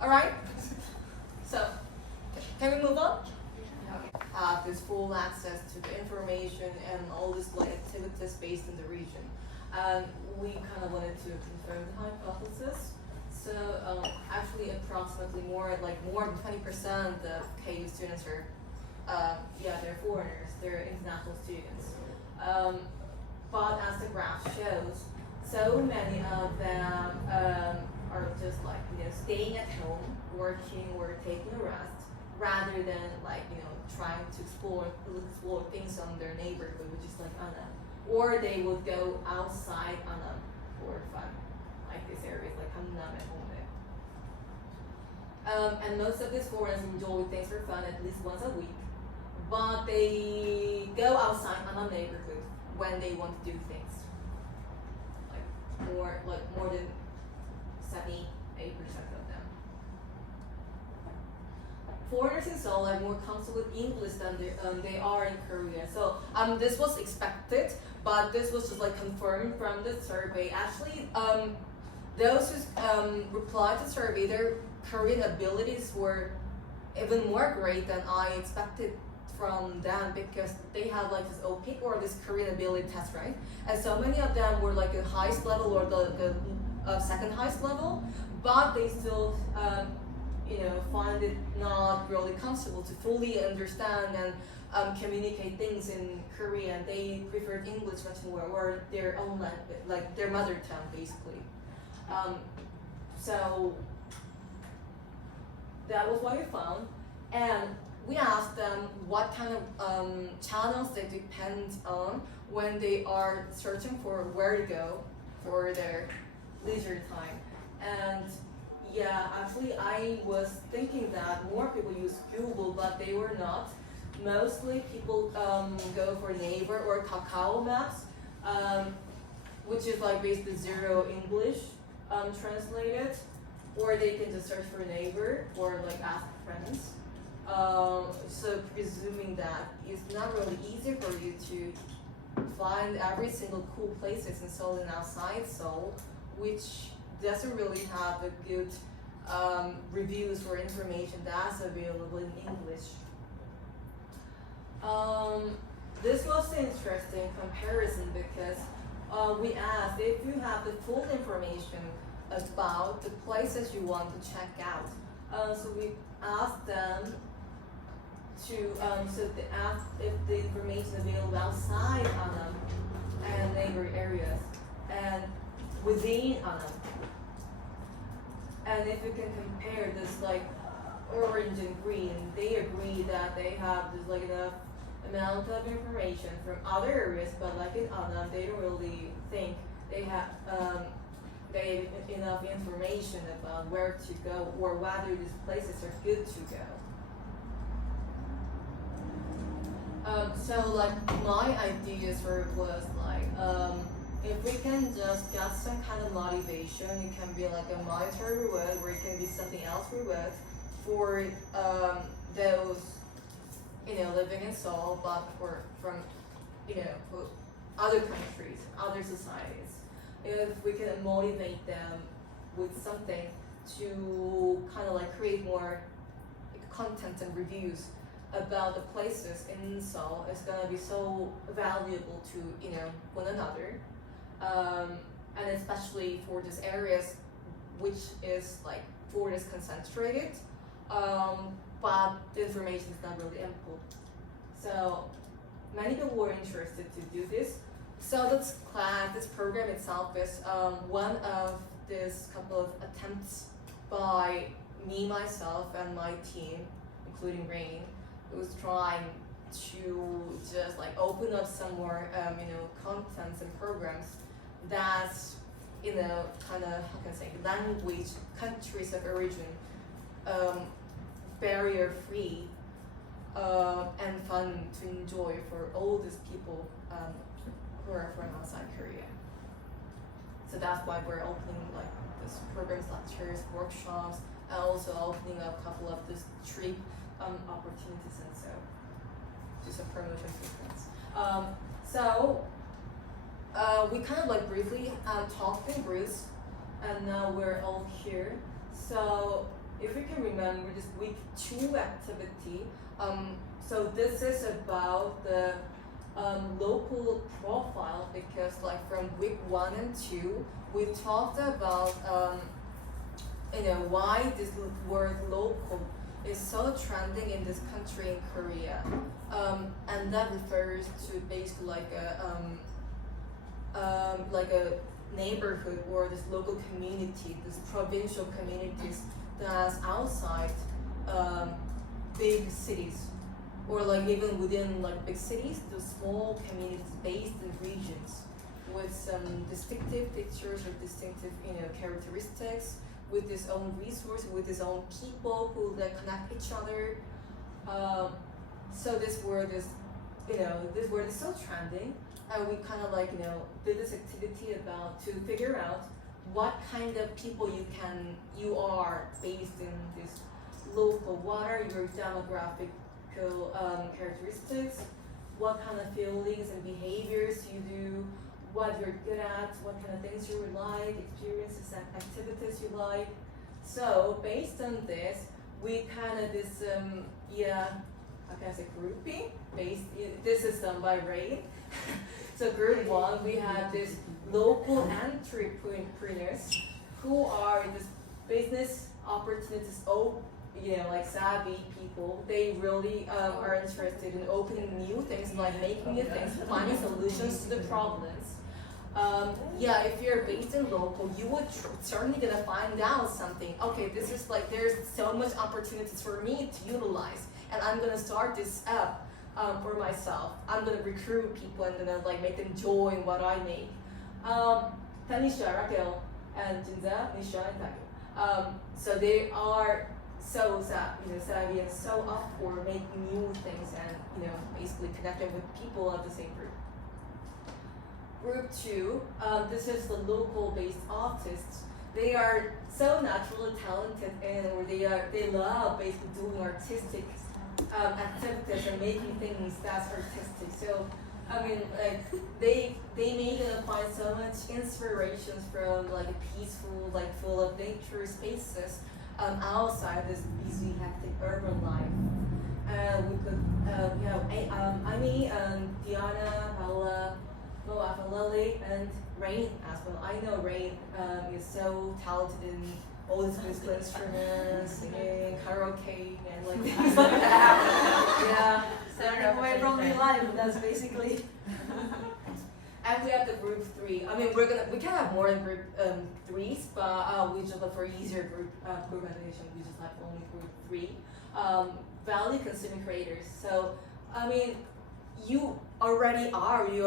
All right. So, can we move on? Have this full access to the information and all this like activities based in the region. And we kind of wanted to confirm the hypothesis. So actually, approximately more than 20% of KU students are, they're foreigners, they're international students. But as the graph shows, so many of them are just staying at home, working or taking a rest, rather than trying to explore things on their neighborhood, which is like Anam. Or they would go outside Anam for fun, like these areas like Hanam and Hongdae. And most of these foreigners enjoy things for fun at least once a week, but they go outside Anam neighborhood when they want to do things. More than 78% of them. Foreigners in Seoul are more comfortable with English than they are in Korea. So this was expected, but this was just confirmed from the survey. Actually, those who replied to the survey, their Korean abilities were even more great than I expected from them, because they have this OPIC or this Korean ability test, right? And so many of them were the highest level or the second highest level, but they still find it not really comfortable to fully understand and communicate things in Korean. They preferred English much more, or their own language, their mother tongue, basically. So that was what we found, and we asked them what kind of channels they depend on when they are searching for where to go for their leisure time. And yeah, actually I was thinking that more people use Google, but they were not. Mostly people go for Naver or Kakao Maps, which is basically zero English translated, or they can just search for Naver or ask friends. So presuming that it's not really easy for you to find every single cool places in Seoul and outside Seoul, which doesn't really have a good reviews or information that's available in English. This was an interesting comparison because we asked if you have the full information about the places you want to check out. So we asked them so they asked if the information available outside Anam and neighboring areas and within Anam. And if you can compare this orange and green, they agree that they have this enough amount of information from other areas, but in Anam, they don't really think they have enough information about where to go or whether these places are good to go. So my ideas was if we can just get some kind of motivation, it can be a monetary reward, or it can be something else reward for those living in Seoul, but from other countries, other societies. If we can motivate them with something to kind of create more content and reviews about the places in Seoul, it's gonna be so valuable to one another, and especially for these areas which is forest concentrated, but the information is not really ample. So many people were interested to do this. So this program itself is one of this couple of attempts by me, myself, and my team, including Rain, who was trying to just open up some more contents and programs that's kind of how can I say language, countries of origin, barrier free, and fun to enjoy for all these people who are from outside Korea. So that's why we're opening this programs, lectures, workshops, and also opening up a couple of this trip opportunities, and so just a promotion sequence. So we kind of briefly talked in groups, and now we're all here. So if you can remember this week 2 activity, so this is about the local profile, because like from week 1 and 2 we talked about why this word local is so trending in this country, in Korea, and that refers to basically like a neighborhood or this local community, this provincial communities that's outside big cities, or like even within like big cities, the small communities based in regions with some distinctive features or distinctive characteristics, with its own resources, with its own people who like connect each other. So this word is so trending, and we kind of like did this activity about to figure out what kind of people you are based in this local. What are your demographical characteristics? What kind of feelings and behaviors you do? What you're good at? What kind of things you like? Experiences and activities you like? So based on this, we kind of this how can I say, grouping based. This is done by Ray. So group 1, we have this local entrepreneurs who are this business opportunities, like savvy people. They really are interested in opening new things, like making new things, finding solutions to the problems. If you're based in local, you would certainly gonna find out something. Okay, this is like there's so much opportunities for me to utilize, and I'm gonna start this app for myself. I'm gonna recruit people and gonna like make them join what I make. Tanisha, Raquel, and Jinza, Nisha, and Tayo. So they are so savvy and so up for making new things and basically connecting with people of the same group. Group 2, this is the local based artists. They are so naturally talented, and they love basically doing artistic activities and making things that's artistic. So I mean, like they may gonna find so much inspirations from like a peaceful, like full of nature spaces outside this busy, hectic urban life. We could Amy and Diana, Paula, Moaf, and Lily, and Rain as well. I know Rain is so talented in all these musical instruments, singing, karaoke, and like things like that. Staying away from the life, that's basically. And we have the group 3. I mean, we can have more than group 3s, but we just for easier group organization, we just have only group 3. Value consuming creators. So I mean, you already are, you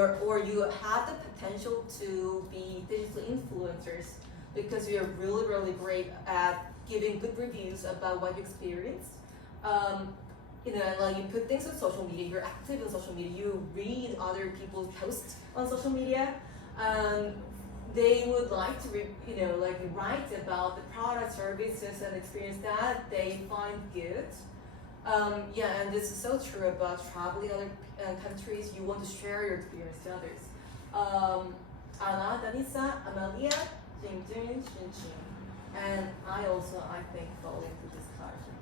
have the potential to be digital influencers, because you're really, really great at giving good reviews about what you experienced. Like you put things on social media, you're active on social media, you read other people's posts on social media. They would like to, write about the products, services, and experience that they find good. And this is so true about traveling other countries. You want to share your experience to others. Anna, Danisa, Amalia, Jingjun, Shinjin, and I think fall into this category.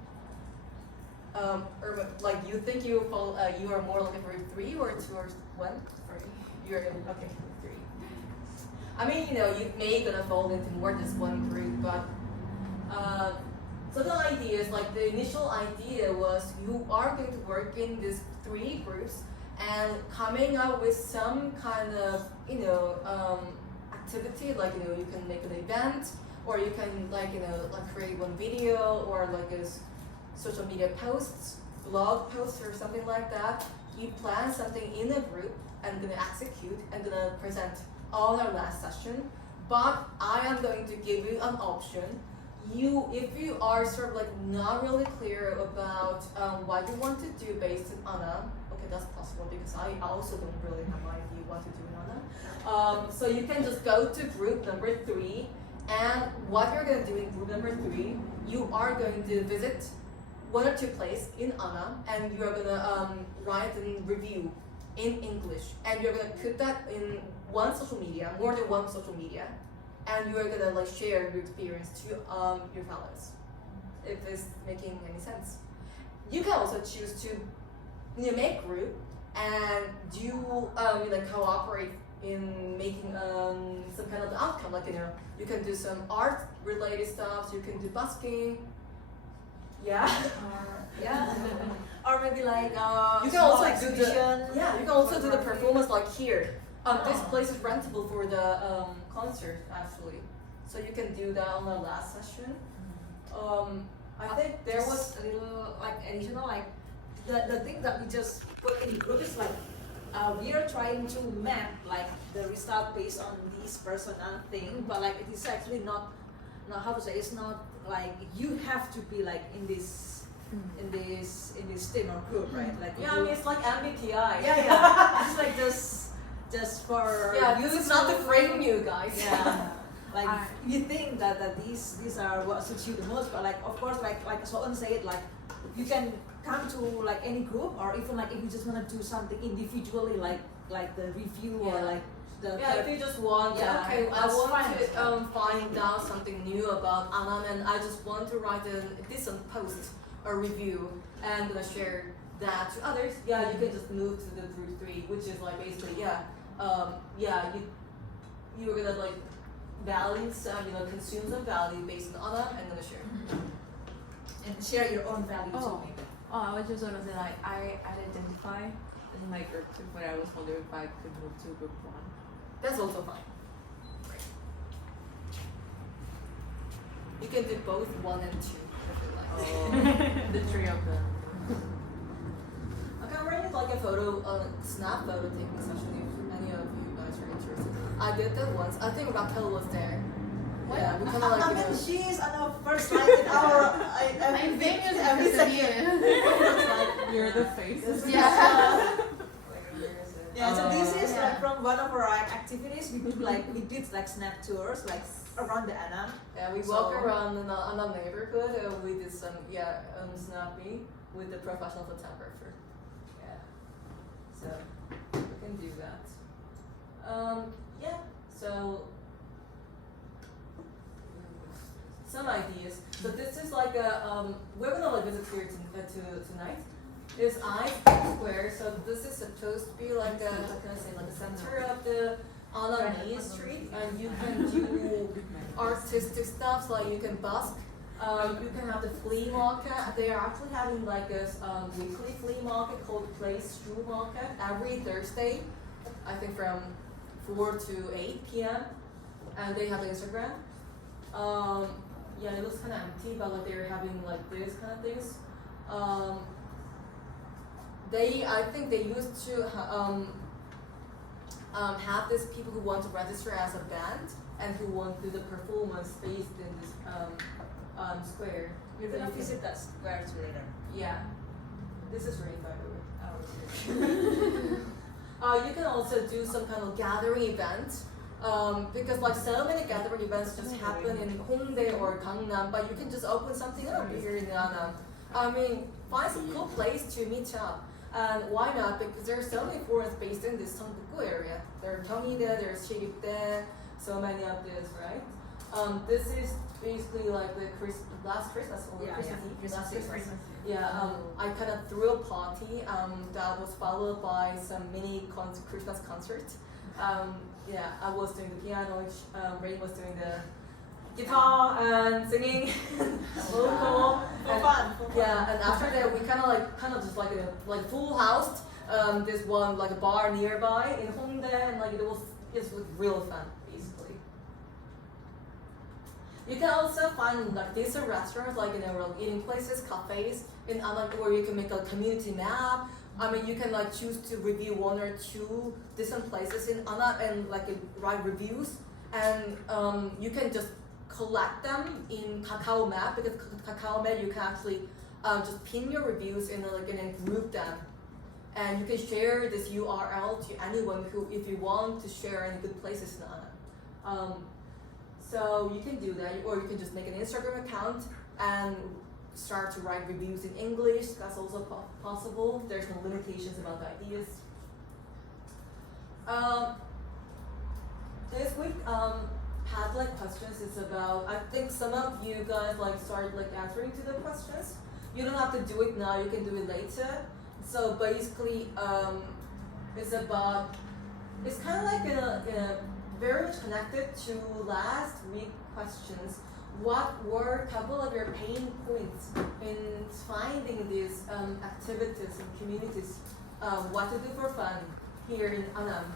Urban, like you think you are more like a group 3 or 2 or 1? Or you're okay, group 3. I mean, you may gonna fall into more than this one group, but so the idea is like the initial idea was you are going to work in these 3 groups and coming up with some kind of activity, like you can make an event, or you can like create one video, or like a social media posts, blog posts, or something like that. You plan something in a group and gonna execute and gonna present on our last session. But I am going to give you an option. If you are sort of like not really clear about what you want to do based on Anna, okay, that's possible because I also don't really have an idea what to do in Anna. So you can just go to group number 3, and what you're going to do in group number 3, you are going to visit 1 or 2 places in Anna, and you're going to write a review in English, and you're going to put that in one social media, more than one social media, and you're going to like share your experience to your fellows. if it's making any sense. You can also choose to make group and do cooperate in making some kind of outcome. Like you can do some art related stuff. You can do busking. Yeah. Yeah. Or maybe like You can small also do exhibition. you can also do the photography. performance like here. This Oh. place is rentable for the concert actually, so you can do that on the last session. I think There was a little like additional like the thing that we just put in the group is like we are trying to map like the result based on this personal thing, but like it is actually not how to say, it's not like you have to be like in this team or group, right? Like yeah, I mean it's like MBTI. yeah. It's like just for Yeah, you this is not to to- frame you guys. Yeah. Like you think that these are what suits you the most, but like of course like Soen said, like you can come to like any group, or even like if you just wanna do something individually, like the review or Yeah. like the Yeah, if you just want, Yeah, okay, I that's want fine. to find out something new about Anam, and I just want to write a decent post or review and gonna share that to others. Yeah, you can just move to the group 3, which is like basically you're gonna like value some, consume some value based on Anam and gonna share. and share your own value Oh. too. Maybe. Oh, I was just gonna say like I identify in my group 2, but I was wondering if I could move to group 1. That's also fine. You can do both 1 and 2 if you like. The 3 of them. Okay, I'm ready like a snap photo taking session if any of you guys are interested. I did that once. I think Raquel was there. Yeah, we kind of like. I mean, she is on our first slide in our I'm famous every because of you. second. You're the face. Yeah. Yeah, so this is Yeah. like from one of our activities. We did like snap tours like around the Anam. Yeah, we So- walk around in the neighborhood and we did some snapping with the professional photographer. Yeah, so we can do that. Yeah, so some ideas. So this is like a we're gonna like visit here tonight. Is I Square. So this is supposed to be like a how can I say like a center of the Anna Main Street, and you can do artistic stuff. So like you can busk. You can have the flea market. They are actually having like a weekly flea market called Place Shoe Market every Thursday. I think from 4 to 8 p.m. and they have Instagram. Yeah, it looks kind of empty, but like they're having like this kind of things. I think they used to have these people who want to register as a band and who want to do the performance based in this square. We're So gonna you can- visit that square later. Yeah, this is really fun. Oh. You can also do some kind of gathering event. Because like so many gathering events just happen in Hongdae or Gangnam, but you can just open something up here in Gangnam. I mean, find some cool place to meet up. And why not? Because there are so many forums based in this Seongbu area. There are Gyeonggi-dae, there's Shirikdae, so many of this, right? This is basically like the last Christmas or Christmas Eve. Last Christmas. Yeah, I kind of threw a party that was followed by some mini Christmas concert. Yeah, I was doing the piano, Ray was doing the guitar and singing, vocal. For fun. Yeah, and after that we kind of just like full housed this one like a bar nearby in Hongdae, and like it was real fun basically. You can also find like decent restaurants like like eating places, cafes in Anam, where you can make a community map. I mean, you can like choose to review 1 or 2 different places in Anam and like write reviews, and you can just collect them in Kakao Map, because Kakao Map you can actually just pin your reviews and group them, and you can share this URL to anyone who, if you want to share any good places in Anam. So you can do that, or you can just make an Instagram account and start to write reviews in English. That's also possible. There's no limitations about the ideas. This week, have like questions, it's about, I think some of you guys like start like answering to the questions. You don't have to do it now, you can do it later. So basically, it's about, it's kind of like very much connected to last week questions. What were a couple of your pain points in finding these activities and communities, what to do for fun here in Annam?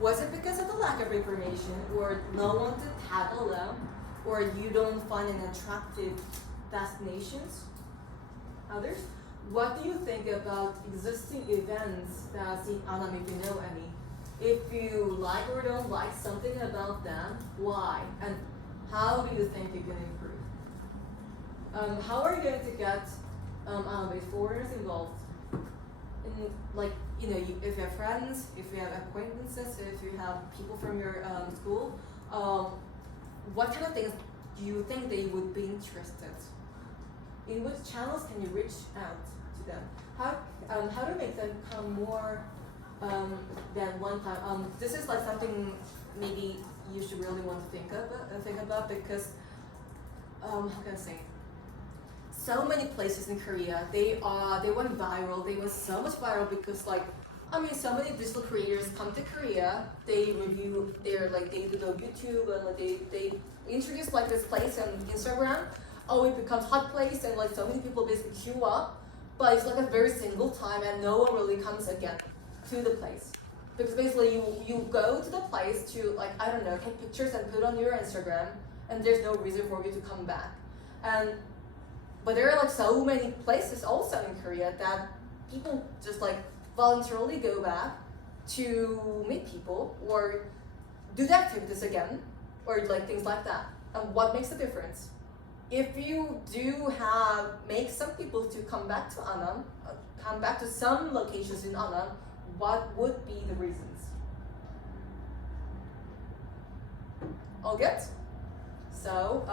Was it because of the lack of information, or no one to tackle them, or you don't find an attractive destinations? Others? What do you think about existing events that's in Annam, if you know any? If you like or don't like something about them, why? And how do you think you can improve? How are you going to get foreigners involved? In, like, you know, if you have friends, if you have acquaintances, if you have people from your school, what kind of things do you think they would be interested? In which channels can you reach out to them? How to make them come more than one time? This is like something maybe you should really want to think about because how can I say? So many places in Korea, they went viral. They went so much viral because so many digital creators come to Korea. They review their they do the YouTube and they introduce like this place on Instagram. Oh, it becomes hot place and so many people basically queue up, but it's like a very single time and no one really comes again to the place. Because basically you go to the place to I don't know, take pictures and put on your Instagram, and there's no reason for you to come back. But there are so many places also in Korea that people just voluntarily go back to meet people or do the activities again or things like that. And what makes the difference? If you do make some people to come back to Annam, come back to some locations in Annam, what would be the reasons? All good? So,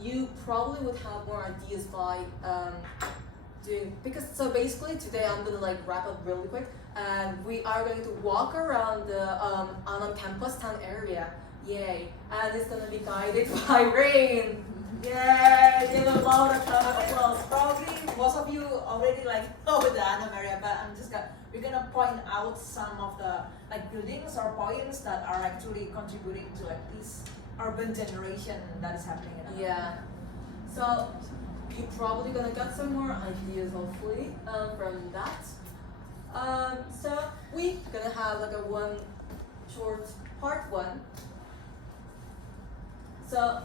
you probably would have more ideas by so basically today I'm gonna wrap up really quick, and we are going to walk around the Annam 캠퍼스타운 area. Yay! And it's gonna be guided by Rain. Yay! Give a loud applause. Probably most of you already know the Annam area, but we're gonna point out some of the buildings or points that are actually contributing to this urban generation that is happening in Annam. Yeah. So you're probably gonna get some more ideas hopefully from that. So we're gonna have a one short part one. So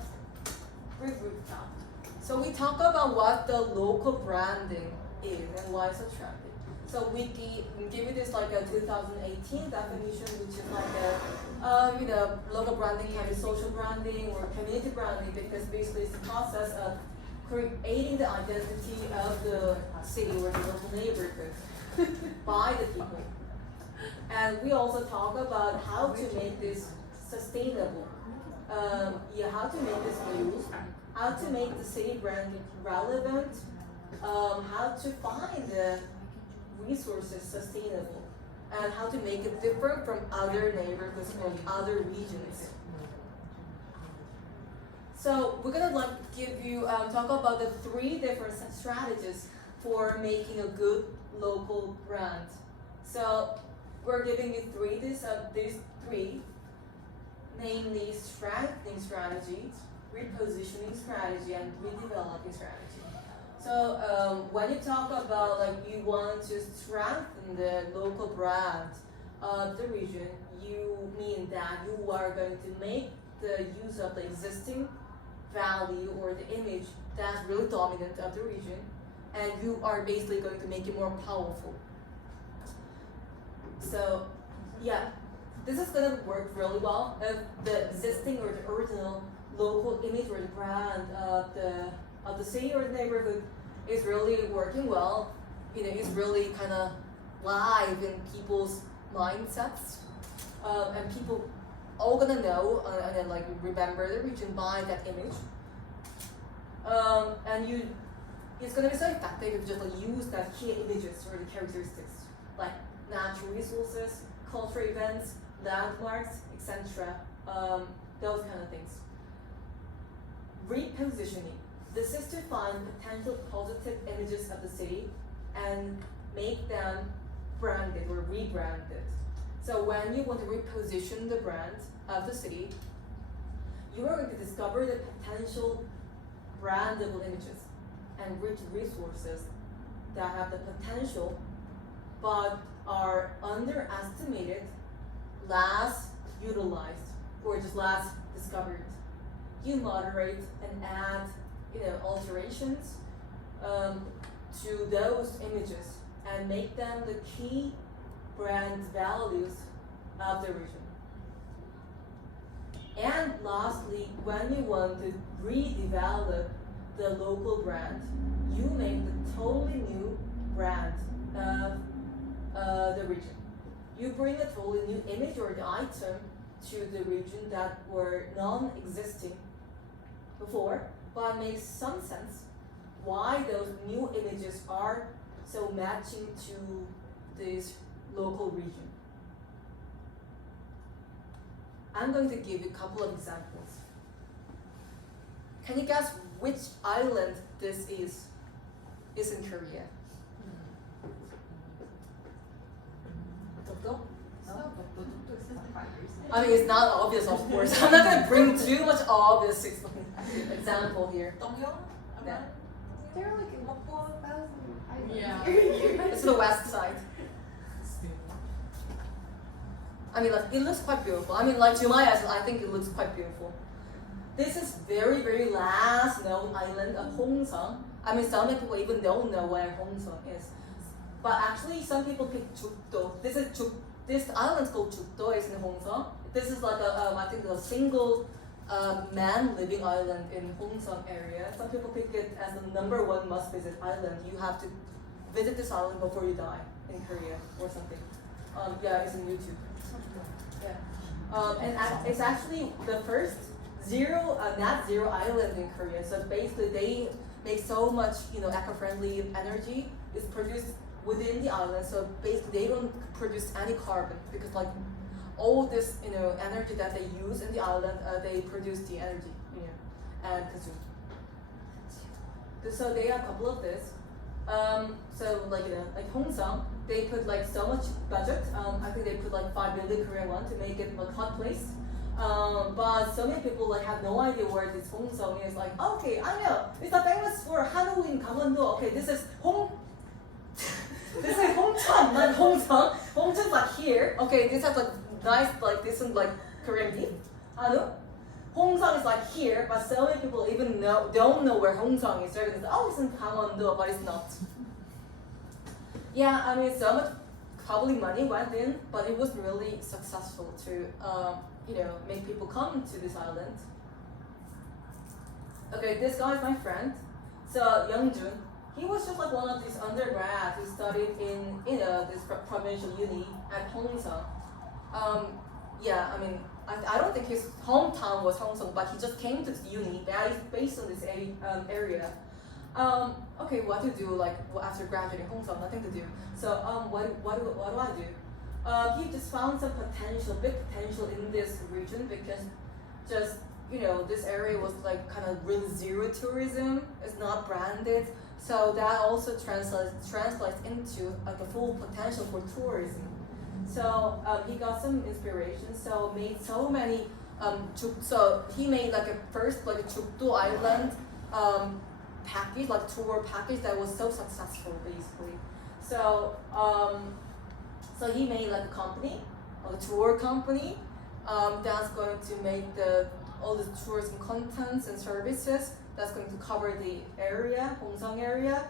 recap. So we talk about what the local branding is and why it's attractive. So we give you this a 2018 definition, which is local branding can be social branding or community branding, because basically it's the process of creating the identity of the city or the local neighborhood by the people. And we also talk about how to make this sustainable. How to make this news, how to make the city brand relevant, how to find the resources sustainable, and how to make it different from other neighborhoods, from other regions. So we're gonna give you talk about the 3 different strategies for making a good local brand. So we're giving you these 3, namely strengthening strategy, repositioning strategy, and redeveloping strategy. So when you talk about you want to strengthen the local brand of the region, you mean that you are going to make the use of the existing value or the image that's really dominant of the region, and you are basically going to make it more powerful. So this is going to work really well if the existing or the original local image or the brand of the city or the neighborhood is really working well. It's really kind of live in people's mindsets, and people all gonna know and then remember the region by that image. And it's gonna be so effective if you just use that key images or the characteristics like natural resources, cultural events, landmarks, etc. those kind of things. Repositioning. This is to find potential positive images of the city and make them branded or rebranded. So when you want to reposition the brand of the city, you are going to discover the potential brandable images and rich resources that have the potential but are underestimated, last utilized, or just last discovered. You moderate and add, alterations to those images and make them the key brand values of the region. And lastly, when you want to redevelop the local brand, you make the totally new brand of the region. You bring a totally new image or the item to the region that were non-existing before, but makes some sense why those new images are so matching to this local region. I'm going to give you a couple of examples. Can you guess which island this is in Korea? Dokdo? I mean, it's not obvious, of course. I'm not going to bring too much obvious example here. Yeah. They're like in 1,000 islands. Yeah. It's the west side. I mean, like, it looks quite beautiful. I mean, like, to my eyes, I think it looks quite beautiful. This is very, very last known island of Hongsang. I mean, some people even don't know where Hongsang is. But actually, some people pick Chukdo. This island is called Chukdo. It's in Hongsang. This is like I think a single man living island in Hongsang area. Some people pick it as the #1 must-visit island. You have to visit this island before you die in Korea or something. Yeah, it's on YouTube. Yeah. And it's actually the first net zero island in Korea. So basically, they make so much, eco-friendly energy is produced within the island. So basically, they don't produce any carbon because like all this, energy that they use in the island, they produce the energy, and consume. So they have a couple of this. So like Hongsang, they put like so much budget. I think they put like 5 billion Korean won to make it like hot place. But so many people like have no idea where this Hongsang is. Like, okay, I know it's famous for Halloween, Gangnam-do. Okay, this is this is Hongcheon, not Hongsang. Hongcheon's like here. Okay, this has like nice like this one like Korean beef. Hongsang is like here, but so many people even don't know where Hongsang is. They're gonna say, it's in Gangnam-do, but it's not. Yeah, I mean, so much probably money went in, but it wasn't really successful to, make people come to this island. Okay, this guy is my friend. So Youngjun, he was just like one of these undergrads who studied in, this provincial uni at Hongsang. Yeah, I mean, I don't think his hometown was Hongsang, but he just came to the uni based on this area. Okay, what to do like after graduating Hongsang? Nothing to do. So what do I do? He just found some big potential in this region because just this area was like kind of really zero tourism. It's not branded, so that also translates into like a full potential for tourism. So he got some inspiration. So made so many. So he made like a Chukdo Island package, like tour package that was so successful basically. So so he made like a company, a tour company, that's going to make all the tourism contents and services that's going to cover the area, Hongsang area,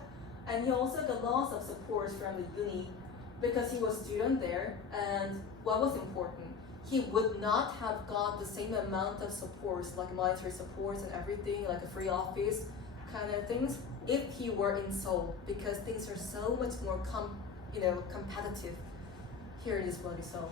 and he also got lots of support from the uni because he was a student there. And what was important, he would not have got the same amount of supports, like monetary supports and everything, like a free office kind of things, if he were in Seoul, because things are so much more competitive here in this bloody Seoul.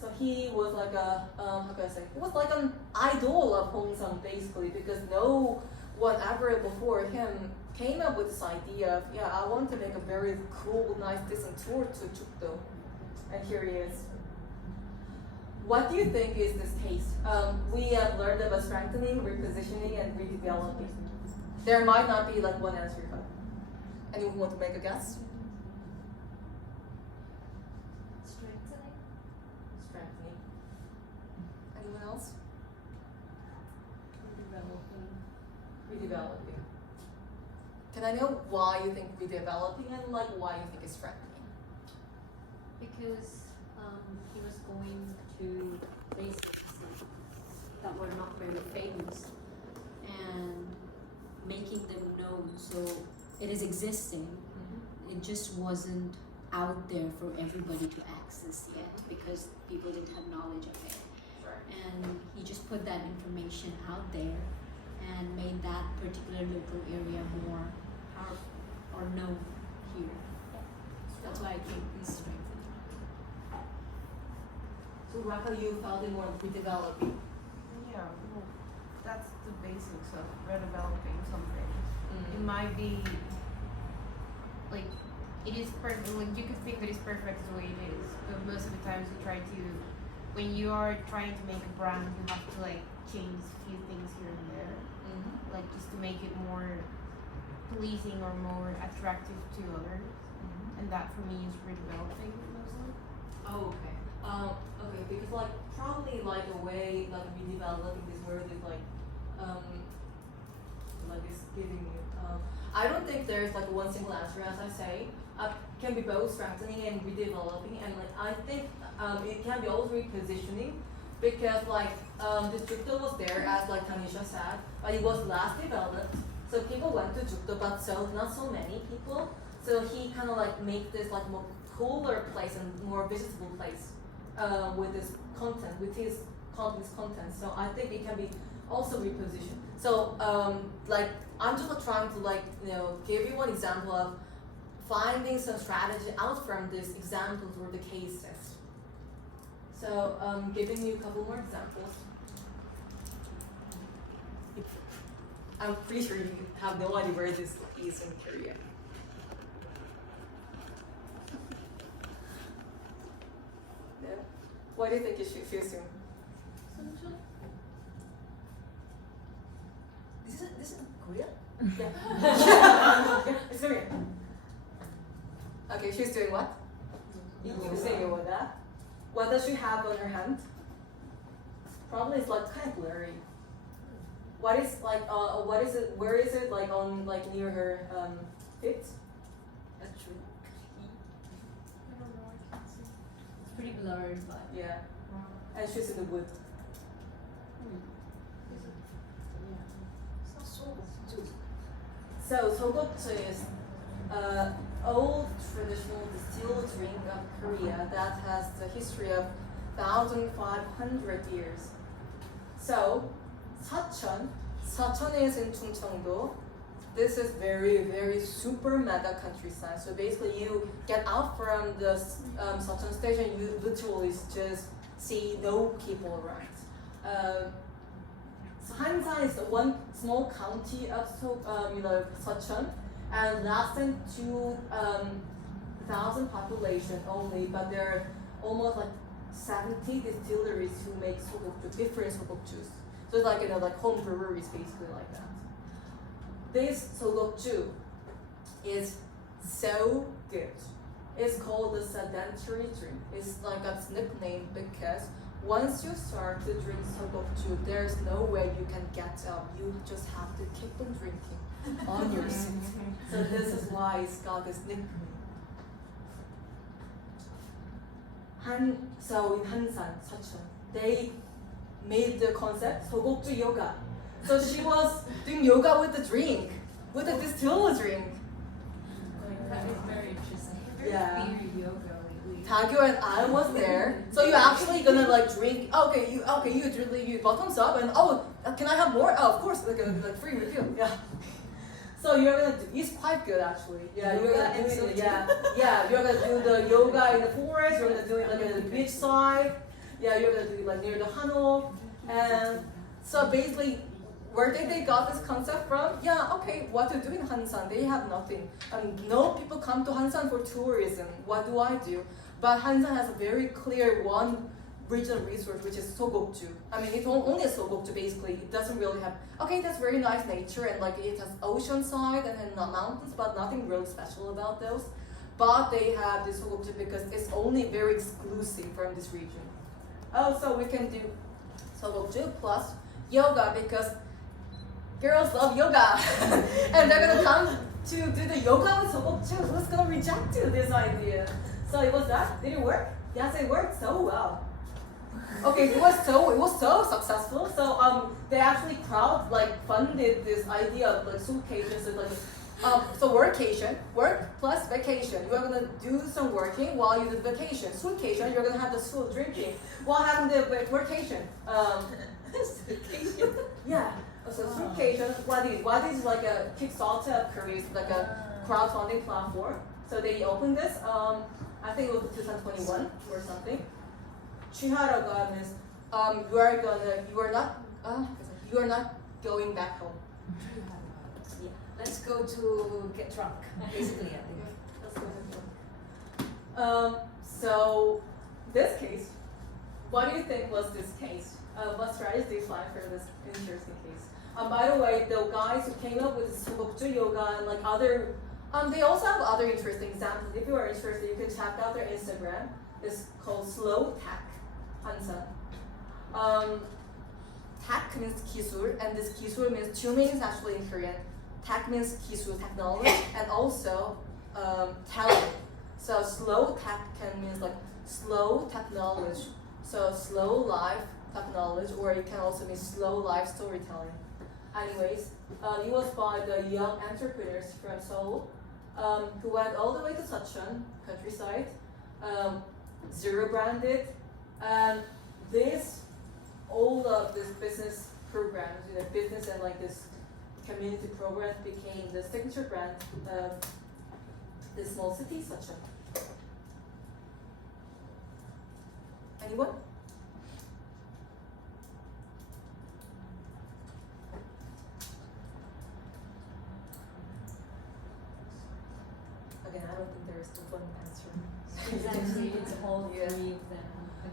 So he was like he was like an idol of Hongsang basically, because no one ever before him came up with this idea of, I want to make a very cool, nice, decent tour to Chukdo. And here he is. What do you think is this case? We have learned about strengthening, repositioning, and redeveloping. There might not be like one answer, but anyone want to make a guess? Strengthening. Strengthening. Anyone else? Developing. Redeveloping. Can I know why you think redeveloping and like why you think it's strengthening? Because he was going to places that were not very famous and making them known. So it is existing. It just wasn't out there for everybody to access yet because people didn't have knowledge of it. Sure. And he just put that information out there and made that particular local area more powerful or known here. That's why I think he's strengthening. So Raka, you felt it more redeveloping. Yeah, well, that's the basics of redeveloping something. It might be like it is perfect. Like you could think that it's perfect the way it is, but most of the times you try to, when you are trying to make a brand, you have to like change a few things here and there, like just to make it more pleasing or more attractive to others. And that for me is redeveloping mostly. Oh, okay. Okay, because like probably like a way like redeveloping this word is like it's giving you. I don't think there's like one single answer, as I say. Can be both strengthening and redeveloping, and like I think it can be also repositioning because like this Jukdo was there as like Tanisha said, but it was last developed, so people went to Jukdo, but so not so many people. So he kind of like make this like more cooler place and more visitable place with this content, with his content. So I think it can be also repositioned. So like I'm just trying to like give you one example of finding some strategy out from these examples or the cases. So giving you a couple more examples. I'm pretty sure you have no idea where this is in Korea. Yeah. What do you think you should feel soon? This is Korea? Yeah. Yeah, it's Korea. Okay, she's doing what? You say what that? What does she have on her hand? Probably it's like kind of blurry. What is like what is it? Where is it like on like near her feet? A tree. I don't know. I can't see. It's pretty blurred, but Yeah. And she's in the wood. It's not so good. So sogokju is old traditional distilled drink of Korea that has the history of 1,500 years. So Sacheon is in Chungcheongdo. This is very, very super mega countryside. So basically you get out from the Sacheon station, you literally just see no people around. So Hansan is one small county of Sacheon and less than 2,000 population only, but there are almost like 70 distilleries who make sogokju, different sogokjus. So it's like like home breweries basically like that. This sogokju is so good. It's called the sedentary drink. It's like its nickname because once you start to drink sogokju, there's no way you can get up. You just have to keep on drinking on your seat. So this is why it's got this nickname. So in Hansan, Sacheon, they made the concept sogokju yoga. So she was doing yoga with the drink, with the distilled drink. That is very interesting. Yeah. Theory yoga lately. Tagyo and I was there. So you actually gonna like drink? You drink, you bottoms up and can I have more? Oh, of course, like free refill. Yeah. So you're gonna do, it's quite good actually. Yeah, you're gonna do it. Yeah, you're gonna do the yoga in the forest. You're gonna do it like at the beach side. Yeah, you're gonna do it like near the Hanok. And so basically, where did they got this concept from? Yeah, okay, what to do in Hansan? They have nothing. No people come to Hansan for tourism. What do I do? But Hansan has a very clear one regional resort, which is Sogokju. I mean, it's only a Sogokju basically. It doesn't really have, okay, that's very nice nature and like it has ocean side and then mountains, but nothing really special about those. But they have this Sogokju because it's only very exclusive from this region. Oh, so we can do Sogokju plus yoga because girls love yoga and they're gonna come to do the yoga with Sogokju. Who's gonna reject this idea? So it was that. Did it work? Yes, it worked so well. Okay, it was so successful. So they actually funded this idea of like suitcases and so workation, work plus vacation. You are gonna do some working while you do vacation. Suitcation, you're gonna have the school drinking while having the workation. Yeah. So suitcation, what is like a Kickstarter of Korea, it's like a crowdfunding platform. So they opened this. I think it was 2021 or something. 취하라가 means you are not going back home. Yeah. Let's go to get drunk. Basically, I think. Let's go ahead. So this case, what do you think was this case? What strategy do you find for this interesting case? By the way, the guys who came up with Sogokju yoga and like other, they also have other interesting examples. If you are interested, you can check out their Instagram. It's called Slow Tech Hansa. Tech means 기술, and this 기술 means two meanings actually in Korean. Tech means 기술, technology, and also talent. So slow tech can means like slow technology. So slow life technology, or it can also mean slow life storytelling. Anyways, it was by the young entrepreneurs from Seoul who went all the way to Seocheon countryside, zero branded, and all of this business programs, business and like this community programs became the signature brand of this small city, Seocheon. Anyone? Again, I don't think there is one answer. Exactly, it's all Yeah. three of them.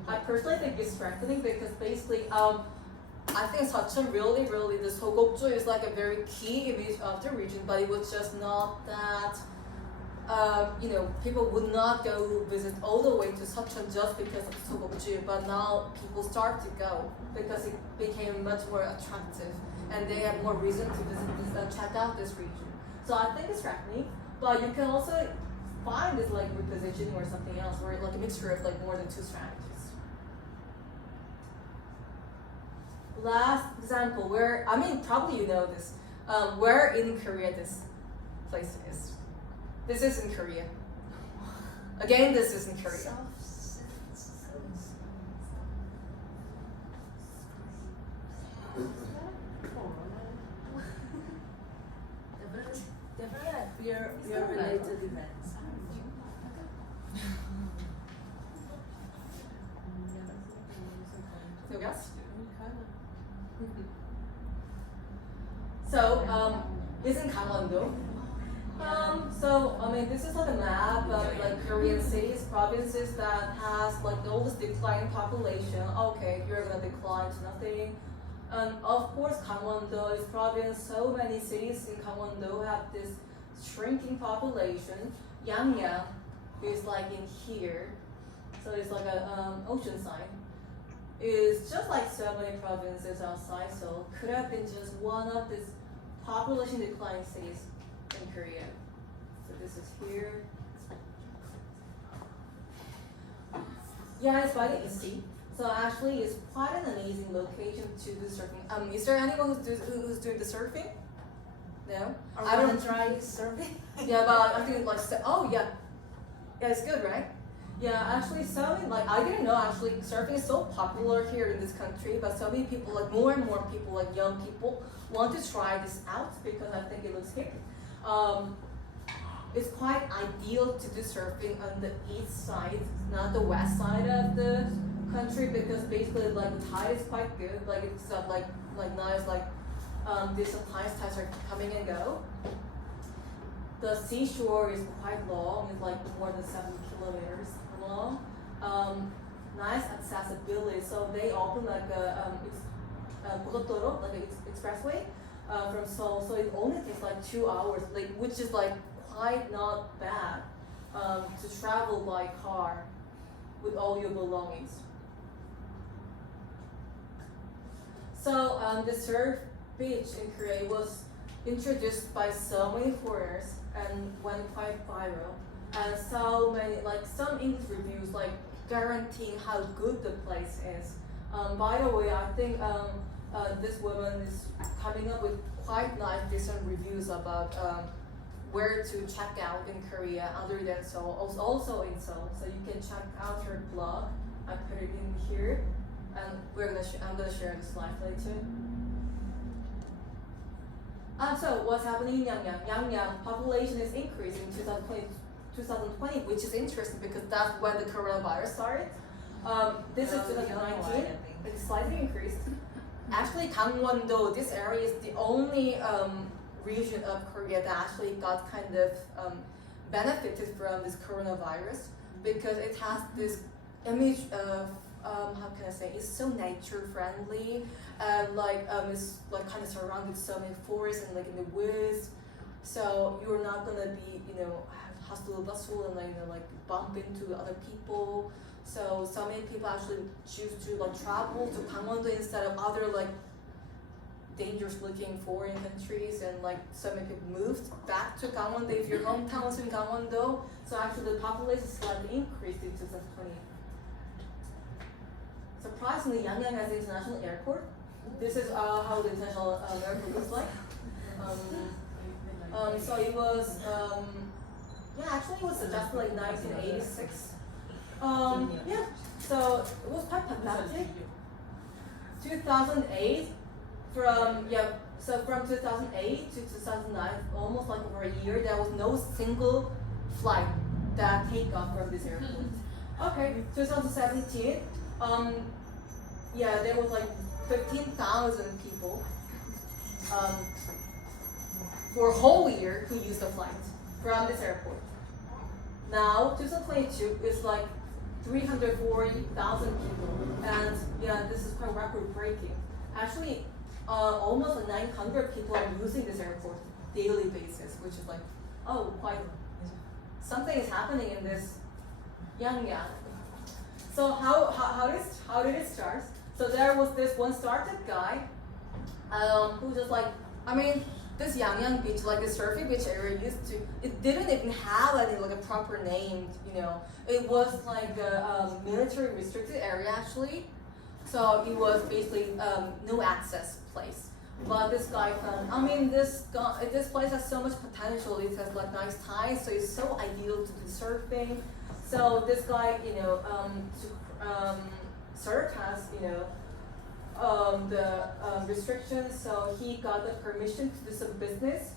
I personally think it's strengthening because basically, I think Seocheon really, the Sogokju is like a very key image of the region, but it was just not that, people would not go visit all the way to Seocheon just because of Sogokju, but now people start to go because it became much more attractive and they have more reason to visit this and check out this region. So I think it's strengthening, but you can also find this like repositioning or something else, or like a mixture of like more than two strategies. Last example, probably you know this, where in Korea this place is. This is in Korea. Again, this is in Korea. Definitely like fear related events. No guess? So, it's in Gangwon-do. This is like a map of like Korean cities, provinces that has like the oldest declining population. Okay, you're gonna decline to nothing. And of course, Gangwon-do is province. So many cities in Gangwon-do have this shrinking population. Yangyang is like in here, so it's like a ocean side. It's just like so many provinces outside, so could have been just one of these population declining cities in Korea. So this is here. Yeah, it's by the sea. So actually, it's quite an amazing location to do surfing. Is there anyone who's doing the surfing? No. I don't try surfing. Yeah, but I think like yeah, it's good, right? Yeah, actually, I didn't know actually surfing is so popular here in this country, but so many people, like more and more people, like young people, want to try this out because I think it looks hip. It's quite ideal to do surfing on the east side, not the west side of the country, because basically like the tide is quite good, like it's like nice, like these tides are coming and go. The seashore is quite long, it's like more than 7 kilometers long. nice accessibility. So they opened like a 고속도로, like an expressway from Seoul. So it only takes like 2 hours, like which is like quite not bad to travel by car with all your belongings. So the surf beach in Korea was introduced by so many foreigners and went quite viral. And so many, like some English reviews, like guaranteeing how good the place is. By the way, I think this woman is coming up with quite nice, decent reviews about where to check out in Korea other than Seoul, also in Seoul. So you can check out her blog. I put it in here, and I'm gonna share the slide later. So what's happening in Yangyang? Yangyang population is increasing in 2020, which is interesting because that's when the coronavirus started. This is 2019. It's slightly increased. Actually, Gangwon-do, this area is the only region of Korea that actually got kind of benefited from this coronavirus because it has this image of how can I say? It's so nature friendly and like it's like kind of surrounded with so many forests and like in the woods. So you're not gonna be hustle and bustle and like bump into other people. So many people actually choose to like travel to Gangwon-do instead of other like dangerous looking foreign countries, and like so many people moved back to Gangwon-do if your hometown is in Gangwon-do. So actually the population slightly increased in 2020. Surprisingly, Yangyang has an international airport. This is how the international airport looks like. So it was actually it was suggested like 1986. So it was quite fantastic. 2008 from 2008 to 2009, almost like over a year, there was no single flight that take off from this airport. Okay, 2017, there was like 15,000 people for a whole year who used the flight from this airport. Now 2022 is like 340,000 people, and this is quite record breaking. Actually, almost 900 people are using this airport daily basis, which is like, quite something is happening in this Yangyang. So how did it start? So there was this one startup guy who just like, this Yangyang beach, like the surfing beach area it didn't even have any like a proper name, It was like a military restricted area actually. So it was basically no access place. But this guy found, this place has so much potential. It has like nice tides, so it's so ideal to do surfing. So this guy, surpassed, the restrictions. So he got the permission to do some business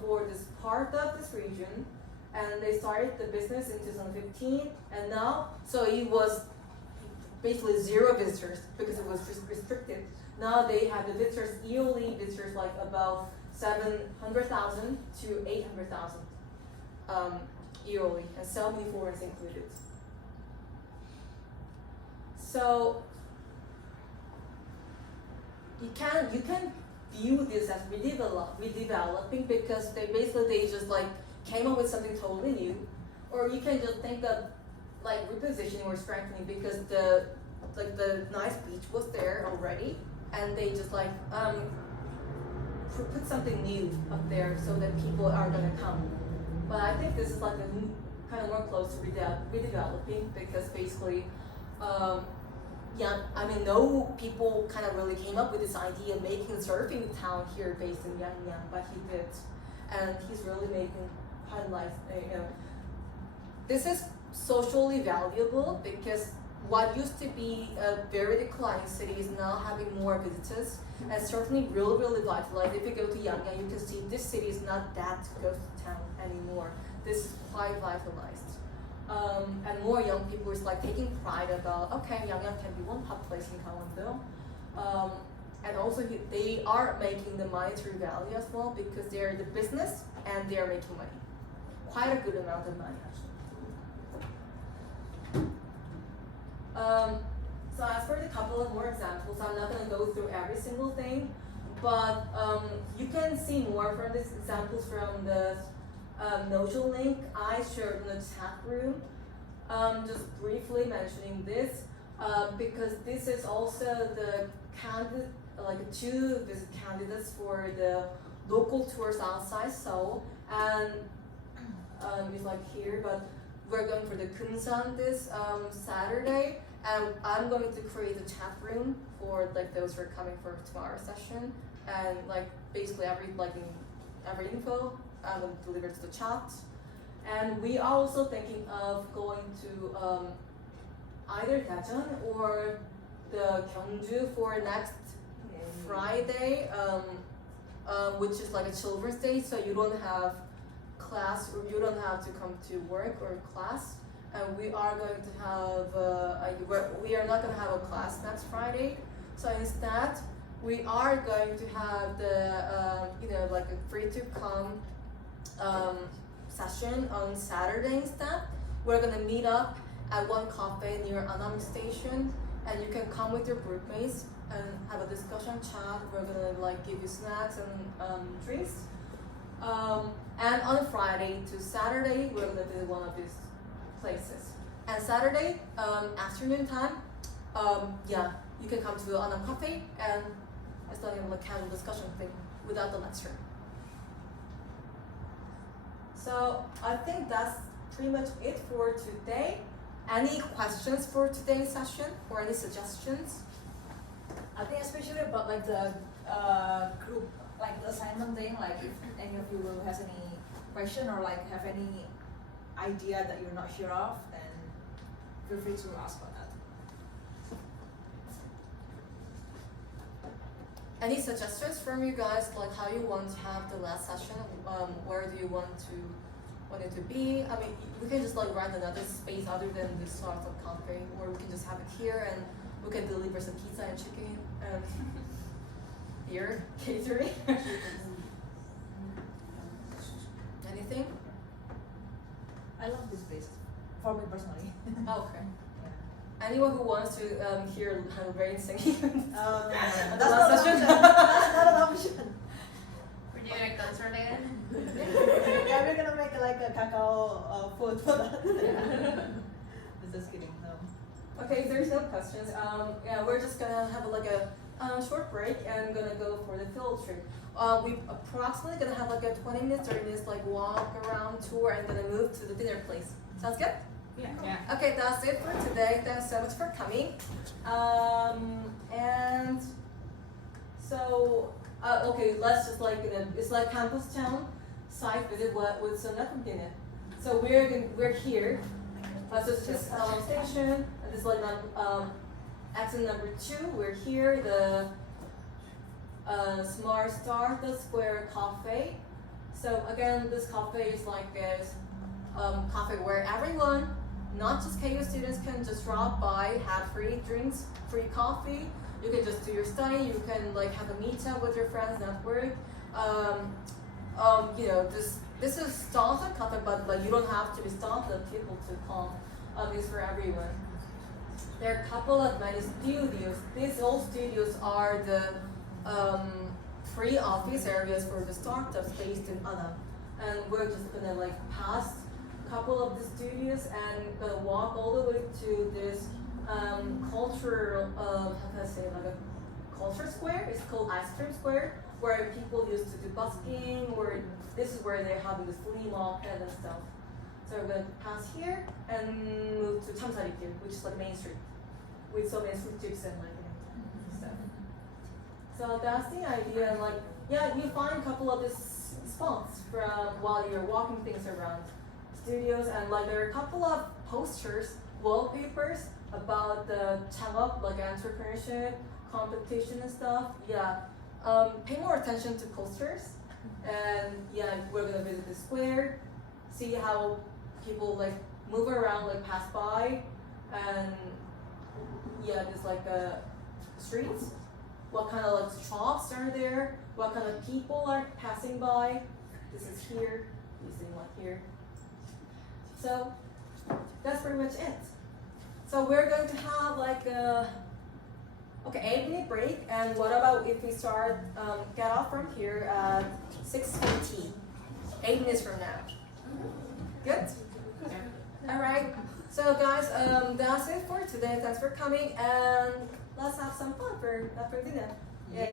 for this part of this region, and they started the business in 2015. And now, so it was basically zero visitors because it was restricted. Now they have the visitors, yearly visitors, like about 700,000 to 800,000 yearly, and so many foreigners included. So you can view this as redeveloping because they just like came up with something totally new, or you can just think of like repositioning or strengthening because the nice beach was there already, and they just like put something new up there so that people are gonna come. But I think this is like kind of more close to redeveloping because basically, no people kind of really came up with this idea of making a surfing town here based in Yangyang, but he did, and he's really making quite nice. This is socially valuable because what used to be a very declining city is now having more visitors, and certainly really vitalized. If you go to Yangyang, you can see this city is not that ghost town anymore. This is quite vitalized. And more young people is like taking pride about, Yangyang can be one hot place in Gangwon-do. And also they are making the monetary value as well because they're the business and they're making money. Quite a good amount of money actually. So as for the couple of more examples, I'm not gonna go through every single thing, but you can see more from these examples from the Notion link I shared in the chat room. Just briefly mentioning this, because this is also the candidate, like 2 visit candidates for the local tours outside Seoul, and it's like here, but we're going for the Kumsan this Saturday, and I'm going to create a chat room for like those who are coming for tomorrow's session, and like basically every info I will deliver to the chat. And we are also thinking of going to either Daejeon or the Gyeongju for next Friday, which is like a children's day, so you don't have class or you don't have to come to work or class. And we are going to have we are not going to have a class next Friday, so instead we are going to have the like a free to come session on Saturday instead. We're gonna meet up at one cafe near Anam Station, and you can come with your groupmates and have a discussion chat. We're gonna like give you snacks and drinks. And on Friday to Saturday, we're gonna visit one of these places. And Saturday afternoon time, you can come to Anam Cafe and it's not even a casual discussion thing without the lecture. So I think that's pretty much it for today. Any questions for today's session or any suggestions? I think especially about like the group, like the assignment thing, like if any of you will has any question or like have any idea that you're not sure of, then feel free to ask about that. Any suggestions from you guys, like how you want to have the last session? Where do you want it to be? I mean, we can just like rent another space other than this sort of cafe, or we can just have it here and we can deliver some pizza and chicken and beer catering. Anything? I love this place, for me personally. Okay. Anyone who wants to hear rain singing? That's not an option. That's not an option. We're doing a concert again. Yeah, we're gonna make like a cacao food for that. Just kidding. No. Okay, if there's no questions, we're just gonna have like a short break and gonna go for the field trip. We approximately gonna have like a 20 minutes, 30 minutes like walk around tour and gonna move to the dinner place. Sounds good? Yeah. Okay, that's it for today. Thanks so much for coming. And so, okay, let's just like, it's like Campustown site visit with some dinner. So we're here. So this station, and this is like exit number 2. We're here, the Smart Star, the Square Cafe. So again, this cafe is like this cafe where everyone, not just KU students, can just drop by, have free drinks, free coffee. You can just do your study. You can like have a meetup with your friends, network. This is startup cafe, but like you don't have to be startup people to come. It's for everyone. There are a couple of many studios. These old studios are the free office areas for the startups based in Anam, and we're just gonna like pass a couple of the studios and gonna walk all the way to this cultural how can I say, like a culture square. It's called Ice Cream Square, where people used to do busking, or this is where they're having the flea market and stuff. So we're gonna pass here and move to Chamsari Pier, which is like Main Street, with so many fruit chips and like stuff. So that's the idea. And like, you find a couple of these spots from while you're walking things around studios, and like there are a couple of posters, wallpapers about the changeup, like entrepreneurship, competition and stuff. Pay more attention to posters, and we're gonna visit the square, see how people like move around, like pass by, and there's like streets. What kind of like shops are there? What kind of people are passing by? This is here. You see one here. So that's pretty much it. So we're going to have like a 8-minute break, and what about if we start get off from here at 6:15? 8 minutes from now. Good? All right. So guys, that's it for today. Thanks for coming, and let's have some fun for dinner. Yeah.